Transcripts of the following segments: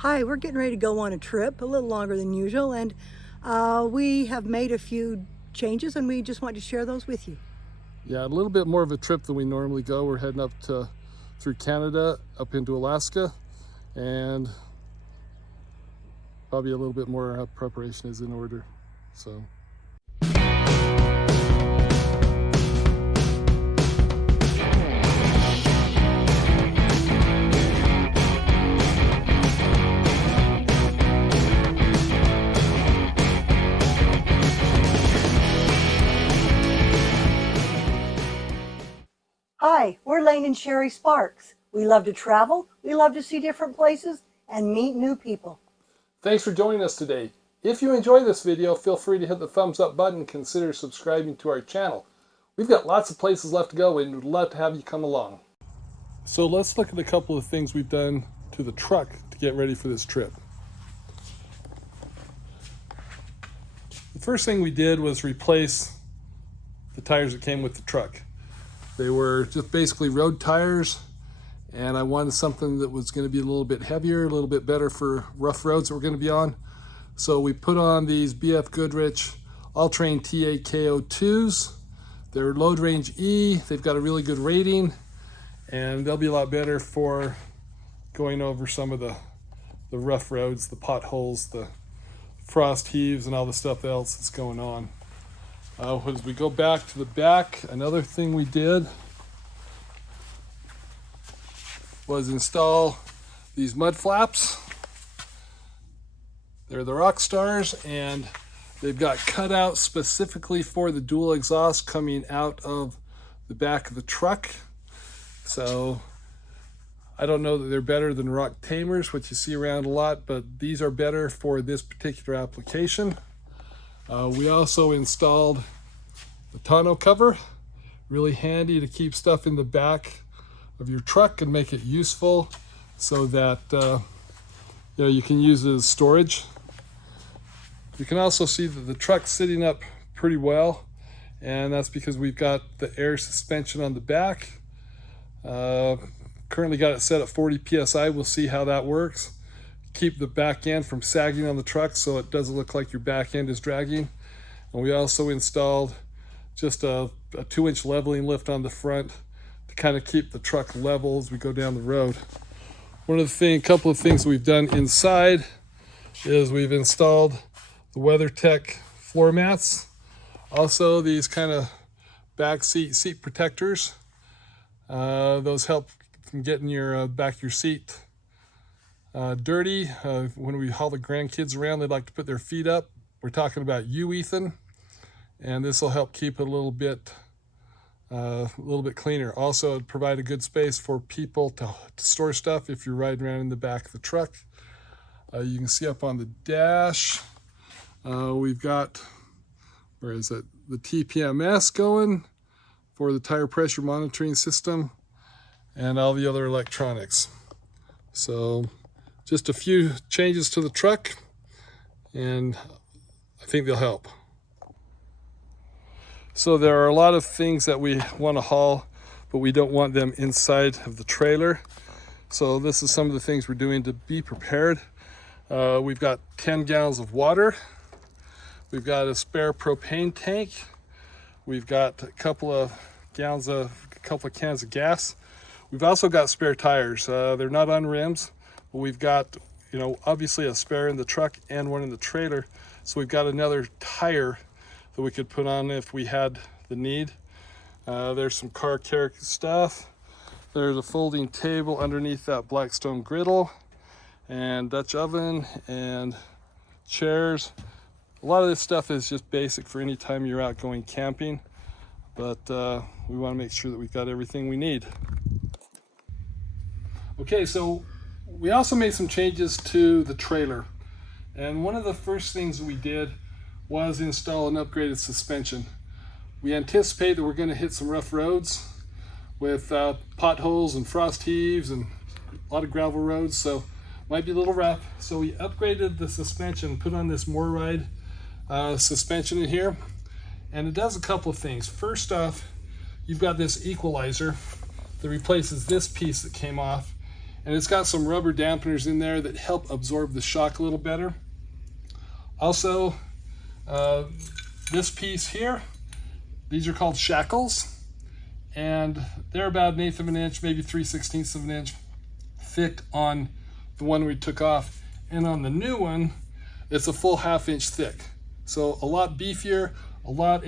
Hi, we're getting ready to go on a trip, a little longer than usual, and we have made a few changes and we just want to share those with you. Yeah, a little bit more of a trip than we normally go. We're heading up through Canada, up into Alaska, and probably a little bit more preparation is in order. So. Hi, we're Lane and Sherry Sparks. We love to travel, we love to see different places, and meet new people. Thanks for joining us today. If you enjoy this video, feel free to hit the thumbs up button and consider subscribing to our channel. We've got lots of places left to go and we'd love to have you come along. So let's look at a couple of things we've done to the truck to get ready for this trip. The first thing we did was replace the tires that came with the truck. They were just basically road tires, and I wanted something that was going to be a little bit heavier, a little bit better for rough roads that we're going to be on. So we put on these BF Goodrich All-Terrain TA KO2s. They're Load Range E. They've got a really good rating, and they'll be a lot better for going over some of the rough roads, the potholes, the frost heaves, and all the stuff else that's going on. As we go back to the back, another thing we did was install these mud flaps. They're the Rockstars, and they've got cutouts specifically for the dual exhaust coming out of the back of the truck. So I don't know that they're better than Rock Tamers, which you see around a lot, but these are better for this particular application. We also installed the tonneau cover, really handy to keep stuff in the back of your truck and make it useful so that you can use it as storage. You can also see that the truck's sitting up pretty well, and that's because we've got the air suspension on the back. Currently got it set at 40 psi. We'll see how that works. Keep the back end from sagging on the truck so it doesn't look like your back end is dragging. And we also installed just a 2-inch leveling lift on the front to kind of keep the truck level as we go down the road. A couple of things we've done inside is we've installed the WeatherTech floor mats. Also these kind of back seat protectors. Those help from getting your back of your seat dirty. When we haul the grandkids around, they'd like to put their feet up. We're talking about you, Ethan, and this will help keep it a little bit cleaner. Also, it'd provide a good space for people to store stuff if you're riding around in the back of the truck. You can see up on the dash, we've got, where is it? The TPMS going for the tire pressure monitoring system and all the other electronics. So just a few changes to the truck, and I think they'll help. So there are a lot of things that we want to haul, but we don't want them inside of the trailer. So this is some of the things we're doing to be prepared. We've got 10 gallons of water. We've got a spare propane tank. We've got a couple of cans of gas. We've also got spare tires. They're not on rims, but we've got, obviously a spare in the truck and one in the trailer. So we've got another tire that we could put on if we had the need. There's some car care stuff. There's a folding table underneath that Blackstone griddle, and Dutch oven and chairs. A lot of this stuff is just basic for any time you're out going camping, but we want to make sure that we've got everything we need. Okay, so we also made some changes to the trailer, and one of the first things that we did was install an upgraded suspension. We anticipate that we're going to hit some rough roads with potholes and frost heaves and a lot of gravel roads, so might be a little rough. So we upgraded the suspension, put on this MoRide suspension in here, and it does a couple of things. First off, you've got this equalizer that replaces this piece that came off, and it's got some rubber dampeners in there that help absorb the shock a little better. Also, this piece here, these are called shackles, and they're about 1/8 of an inch, maybe 3/16 of an inch thick on the one we took off, and on the new one it's a full 1/2 inch thick. So a lot beefier, a lot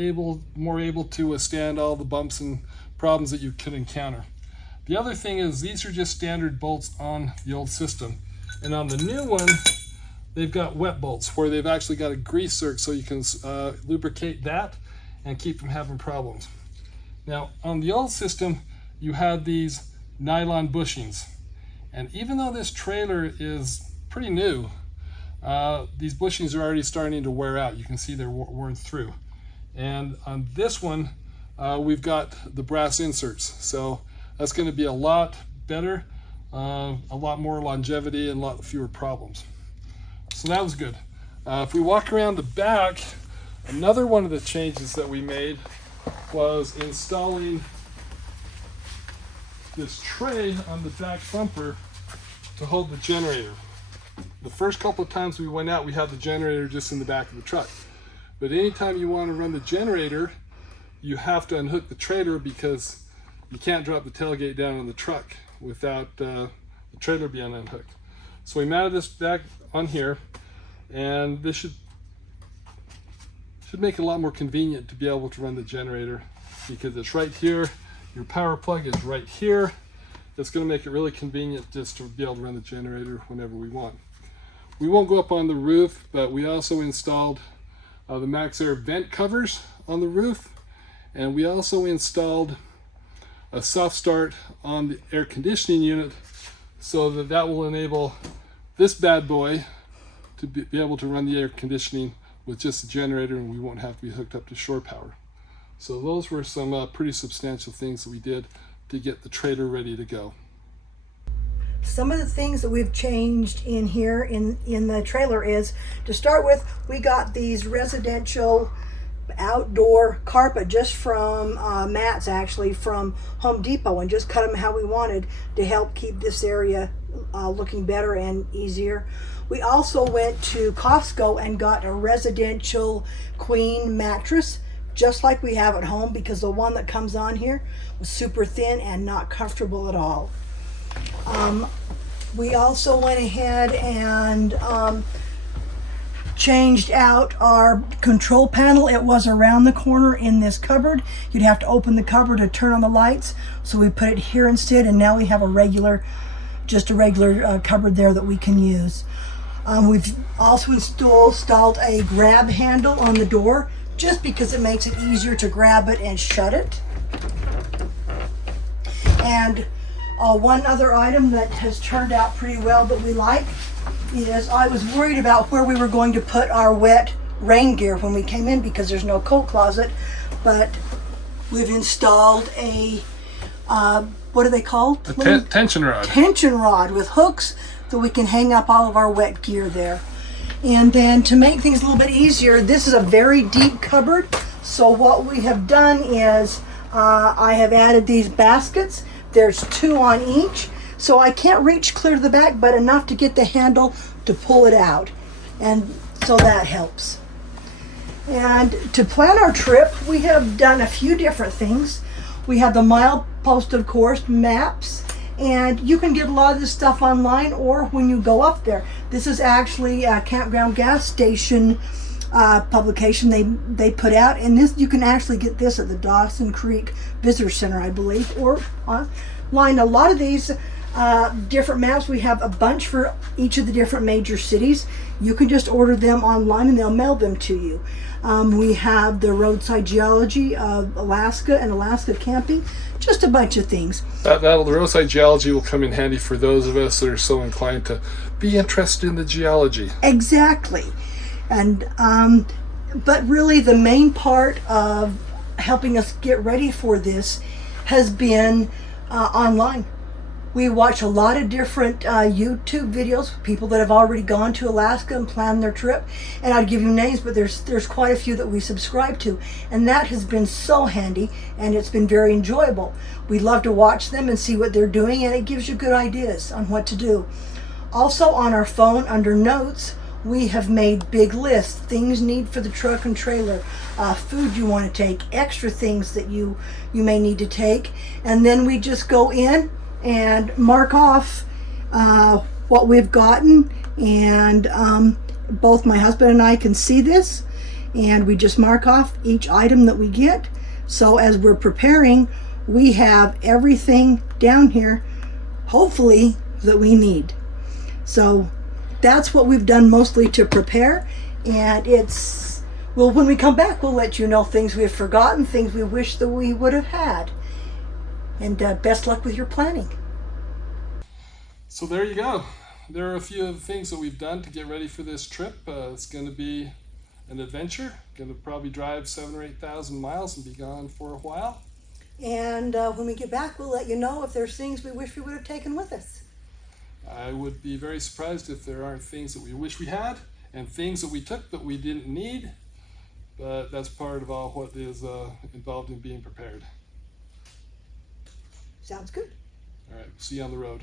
more able to withstand all the bumps and problems that you could encounter. The other thing is these are just standard bolts on the old system, and on the new one they've got wet bolts where they've actually got a grease zerk so you can lubricate that and keep from having problems. Now on the old system you had these nylon bushings, and even though this trailer is pretty new, these bushings are already starting to wear out. You can see they're worn through. And on this one we've got the brass inserts, so that's going to be a lot better, a lot more longevity and a lot fewer problems. So that was good. If we walk around the back, another one of the changes that we made was installing this tray on the back bumper to hold the generator. The first couple of times we went out, we had the generator just in the back of the truck. But anytime you want to run the generator, you have to unhook the trailer because you can't drop the tailgate down on the truck without the trailer being unhooked. So we mounted this back on here, and this should make it a lot more convenient to be able to run the generator because it's right here. Your power plug is right here. It's going to make it really convenient just to be able to run the generator whenever we want. We won't go up on the roof, but we also installed the MaxxAir vent covers on the roof, and we also installed a soft start on the air conditioning unit so that will enable this bad boy to be able to run the air conditioning with just the generator, and we won't have to be hooked up to shore power. So those were some pretty substantial things that we did to get the trailer ready to go. Some of the things that we've changed in here in the trailer is, to start with, we got these residential outdoor carpet just from mats, actually from Home Depot, and just cut them how we wanted to help keep this area looking better and easier. We also went to Costco and got a residential queen mattress just like we have at home, because the one that comes on here was super thin and not comfortable at all. We also went ahead and changed out our control panel. It was around the corner in this cupboard. You'd have to open the cupboard to turn on the lights, so we put it here instead, and now we have just a regular cupboard there that we can use. We've also installed a grab handle on the door, just because it makes it easier to grab it and shut it. And one other item that has turned out pretty well that we like is, I was worried about where we were going to put our wet rain gear when we came in because there's no coat closet, but we've installed a what are they called? Tension rod. Tension rod with hooks that we can hang up all of our wet gear there. And then to make things a little bit easier, this is a very deep cupboard. So what we have done is I have added these baskets. There's 2 on each. So I can't reach clear to the back, but enough to get the handle to pull it out. And so that helps. And to plan our trip, we have done a few different things. We have the milepost, of course, maps. And you can get a lot of this stuff online or when you go up there. This is actually a Campground Gas Station publication they put out, and this, you can actually get this at the Dawson Creek Visitor Center, I believe, or online. A lot of these different maps, we have a bunch for each of the different major cities. You can just order them online and they'll mail them to you. We have the roadside geology of Alaska and Alaska camping, just a bunch of things. The roadside geology will come in handy for those of us that are so inclined to be interested in the geology. Exactly. And but really the main part of helping us get ready for this has been online. We watch a lot of different YouTube videos, people that have already gone to Alaska and planned their trip. And I'd give you names, but there's quite a few that we subscribe to. And that has been so handy, and it's been very enjoyable. We love to watch them and see what they're doing, and it gives you good ideas on what to do. Also on our phone, under notes, we have made big lists, things need for the truck and trailer, food you want to take, extra things that you may need to take. And then we just go in and mark off what we've gotten, and both my husband and I can see this, and we just mark off each item that we get. So as we're preparing, we have everything down here, hopefully, that we need. So that's what we've done mostly to prepare, and when we come back, we'll let you know things we've forgotten, things we wish that we would have had. And best luck with your planning. So there you go. There are a few of the things that we've done to get ready for this trip. It's going to be an adventure. Going to probably drive 7,000 or 8,000 miles and be gone for a while. And when we get back, we'll let you know if there's things we wish we would have taken with us. I would be very surprised if there aren't things that we wish we had and things that we took that we didn't need. But that's part of all what is involved in being prepared. Sounds good. All right, see you on the road.